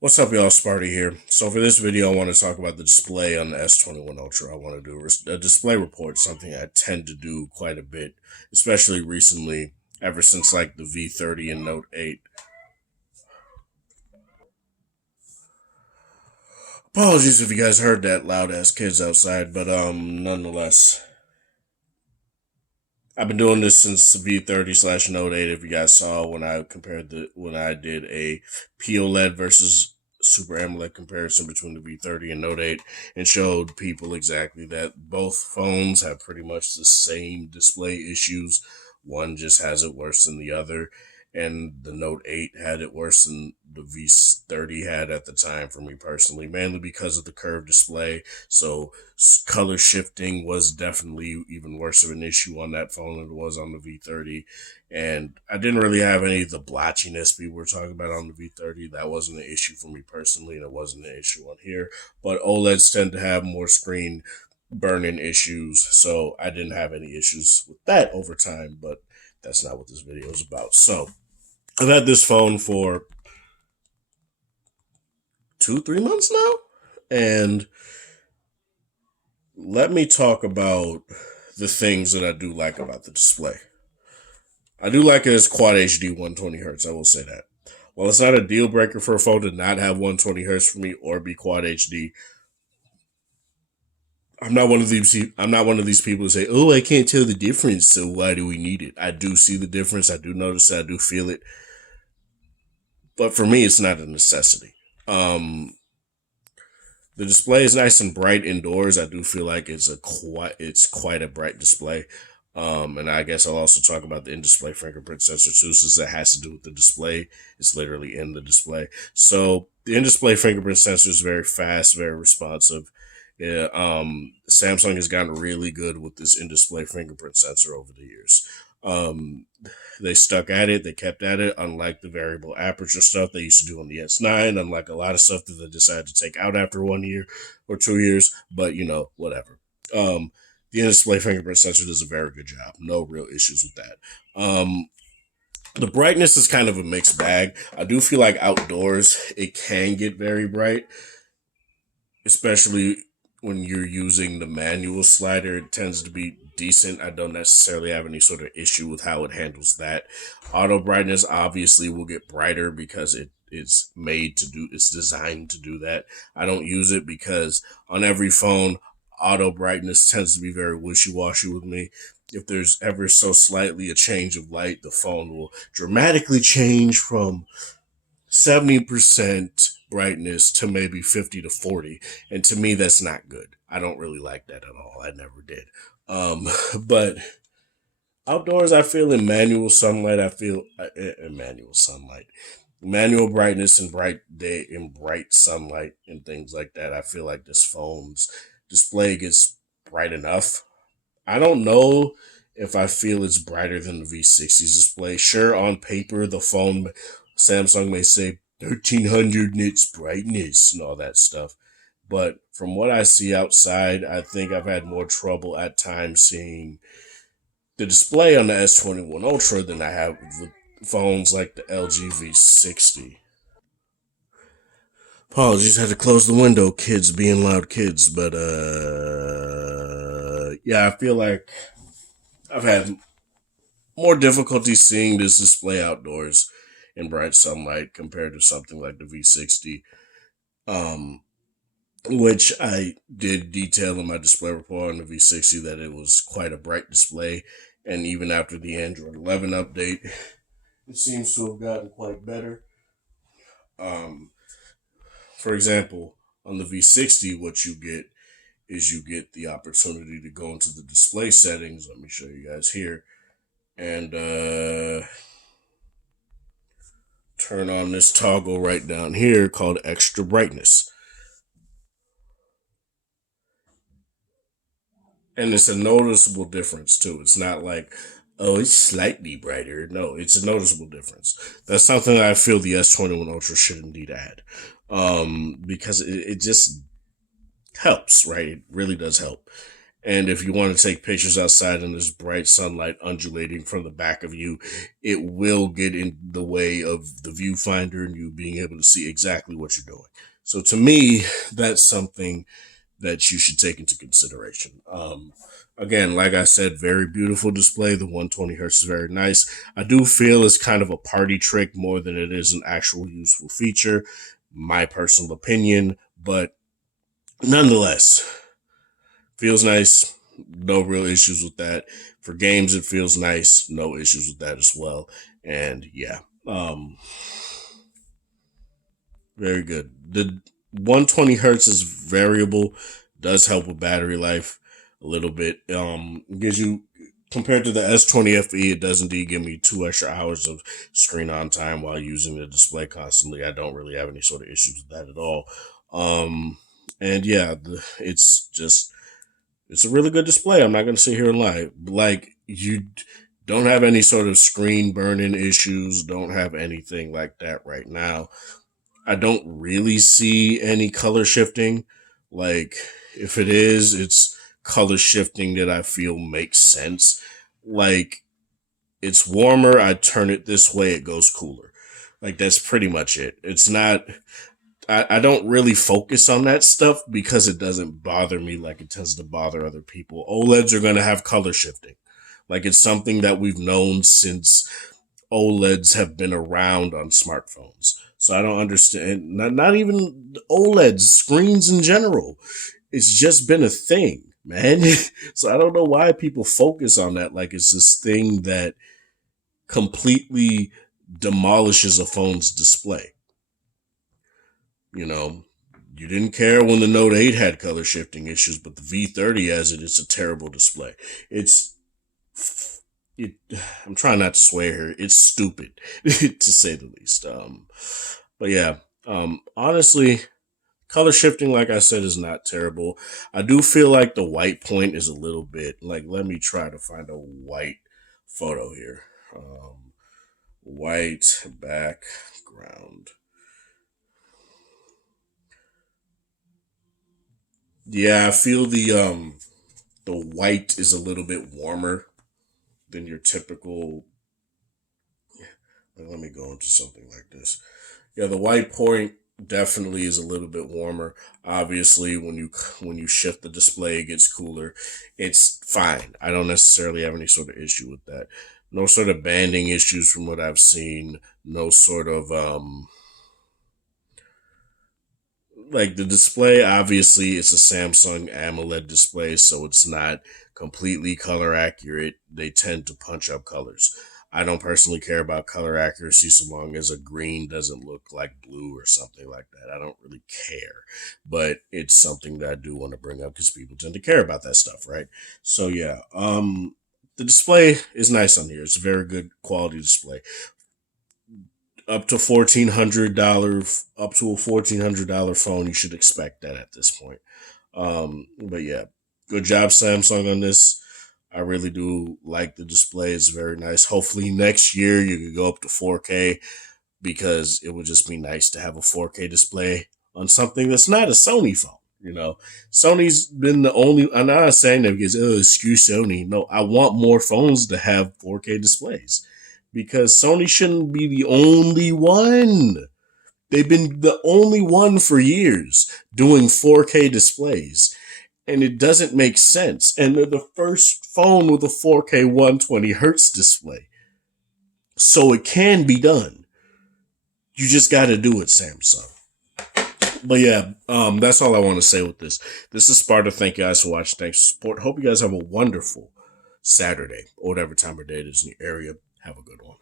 What's up, y'all? Sparty here. So for this video, I want to talk about the display on the S21 Ultra. I want to do a display report, something I tend to do quite a bit, especially recently, ever since like the V30 and Note 8. Apologies if you guys heard that loud ass kids outside, but nonetheless, I've been doing this since the V30 slash Note 8. If you guys saw when I did a POLED versus Super AMOLED comparison between the V30 and Note 8, and showed people exactly that both phones have pretty much the same display issues. One just has it worse than the other, and the Note 8 had it worse than the V30 had at the time for me personally, mainly because of the curved display. So color shifting was definitely even worse of an issue on that phone than it was on the V30. And I didn't really have any of the blotchiness people were talking about on the V30. That wasn't an issue for me personally, and it wasn't an issue on here. But OLEDs tend to have more screen burn-in issues, so I didn't have any issues with that over time, but that's not what this video is about. So I've had this phone for 2, 3 months now, and let me talk about the things that I do like about the display. I do like it as Quad HD 120 hertz. I will say that. While it's not a deal breaker for a phone to not have 120 hertz for me or be Quad HD, I'm not one of these. I'm not one of these people who say, "Oh, I can't tell the difference, so why do we need it?" I do see the difference. I do notice it. I do feel it. But for me, it's not a necessity. Um, the display is nice and bright indoors. I do feel like it's quite a bright display. And I guess I'll also talk about the in-display fingerprint sensor too, since that has to do with the display. It's literally in the display. So the in-display fingerprint sensor is very fast, very responsive. Yeah, Samsung has gotten really good with this in-display fingerprint sensor over the years. Um, they stuck at it. They kept at it. Unlike the variable aperture stuff they used to do on the S9, unlike a lot of stuff that they decided to take out after 1 year or 2 years. But whatever. The in-display fingerprint sensor does a very good job. No real issues with that. The brightness is kind of a mixed bag. I do feel like outdoors it can get very bright, especially when you're using the manual slider. It tends to be decent. I don't necessarily have any sort of issue with how it handles that. Auto brightness obviously will get brighter because it's designed to do that. I don't use it because on every phone, auto brightness tends to be very wishy-washy with me. If there's ever so slightly a change of light, the phone will dramatically change from 70% brightness to maybe 50 to 40. And to me, that's not good. I don't really like that at all. I never did. But outdoors, I feel in manual sunlight, in manual sunlight, manual brightness and bright day and bright sunlight and things like that. I feel like this phone's display gets bright enough. I don't know if I feel it's brighter than the V60's display. Sure, on paper, the phone, Samsung may say 1300 nits brightness and all that stuff. But from what I see outside, I think I've had more trouble at times seeing the display on the S21 Ultra than I have with phones like the LG V60. Apologies, had to close the window. Kids being loud kids, but yeah, I feel like I've had more difficulty seeing this display outdoors in bright sunlight compared to something like the V60, um, which I did detail in my display report on the V60 that it was quite a bright display. And even after the Android 11 update, it seems to have gotten quite better. Um, for example, on the V60, what you get is you get the opportunity to go into the display settings. Let me show you guys here. And turn on this toggle right down here called extra brightness. And it's a noticeable difference too. It's not like, oh, it's slightly brighter. No, it's a noticeable difference. That's something I feel the S21 Ultra should indeed add. Because it just helps, right? It really does help. And if you want to take pictures outside in this bright sunlight undulating from the back of you, it will get in the way of the viewfinder and you being able to see exactly what you're doing. So to me, that's something that you should take into consideration. Again, like I said, very beautiful display. The 120 hertz is very nice. I do feel it's kind of a party trick more than it is an actual useful feature, my personal opinion, but nonetheless, feels nice. No real issues with that. For games, it feels nice. No issues with that as well. And yeah, very good. The 120 hertz is variable, does help with battery life a little bit. It gives you, compared to the S20 FE, it does indeed give me 2 extra hours of screen on time while using the display constantly. I don't really have any sort of issues with that at all. And yeah, it's a really good display. I'm not going to sit here and lie. Like, you don't have any sort of screen burning issues, don't have anything like that right now. I don't really see any color shifting. Like, if it is, it's color shifting that I feel makes sense. Like, it's warmer, I turn it this way, it goes cooler. Like, that's pretty much it. It's not, I don't really focus on that stuff because it doesn't bother me like it tends to bother other people. OLEDs are going to have color shifting. Like, it's something that we've known since OLEDs have been around on smartphones. So I don't understand, not even OLEDs, screens in general. It's just been a thing, man. So I don't know why people focus on that like it's this thing that completely demolishes a phone's display. You know, you didn't care when the Note 8 had color shifting issues, but the V30 has it. It's a terrible display. It's it, I'm trying not to swear here. It's stupid, to say the least. But yeah, honestly, color shifting, like I said, is not terrible. I do feel like the white point is a little bit like. Let me try to find a white photo here. White background. Yeah, I feel the white is a little bit warmer than your typical. Let me go into something like this. Yeah, the white point definitely is a little bit warmer. Obviously, when you shift the display, it gets cooler. It's fine. I don't necessarily have any sort of issue with that. No sort of banding issues from what I've seen. No sort of like the display. Obviously, it's a Samsung AMOLED display, so it's not completely color accurate. They tend to punch up colors. I don't personally care about color accuracy so long as a green doesn't look like blue or something like that. I don't really care, but it's something that I do want to bring up because people tend to care about that stuff, right? So yeah, the display is nice on here. It's a very good quality display. Up to a $1,400 phone, you should expect that at this point. But yeah, good job Samsung on this. I really do like the display. It's very nice. Hopefully next year you can go up to 4K because it would just be nice to have a 4K display on something that's not a Sony phone. You know, Sony's been the only. I'm not saying that because screw Sony. No, I want more phones to have 4K displays because Sony shouldn't be the only one. They've been the only one for years doing 4K displays, and it doesn't make sense. And they're the first phone with a 4K 120 hertz display. So it can be done. You just got to do it, Samsung. But yeah, that's all I want to say with this. This is Sparta. Thank you guys for watching. Thanks for support. Hope you guys have a wonderful Saturday or whatever time of day it is in your area. Have a good one.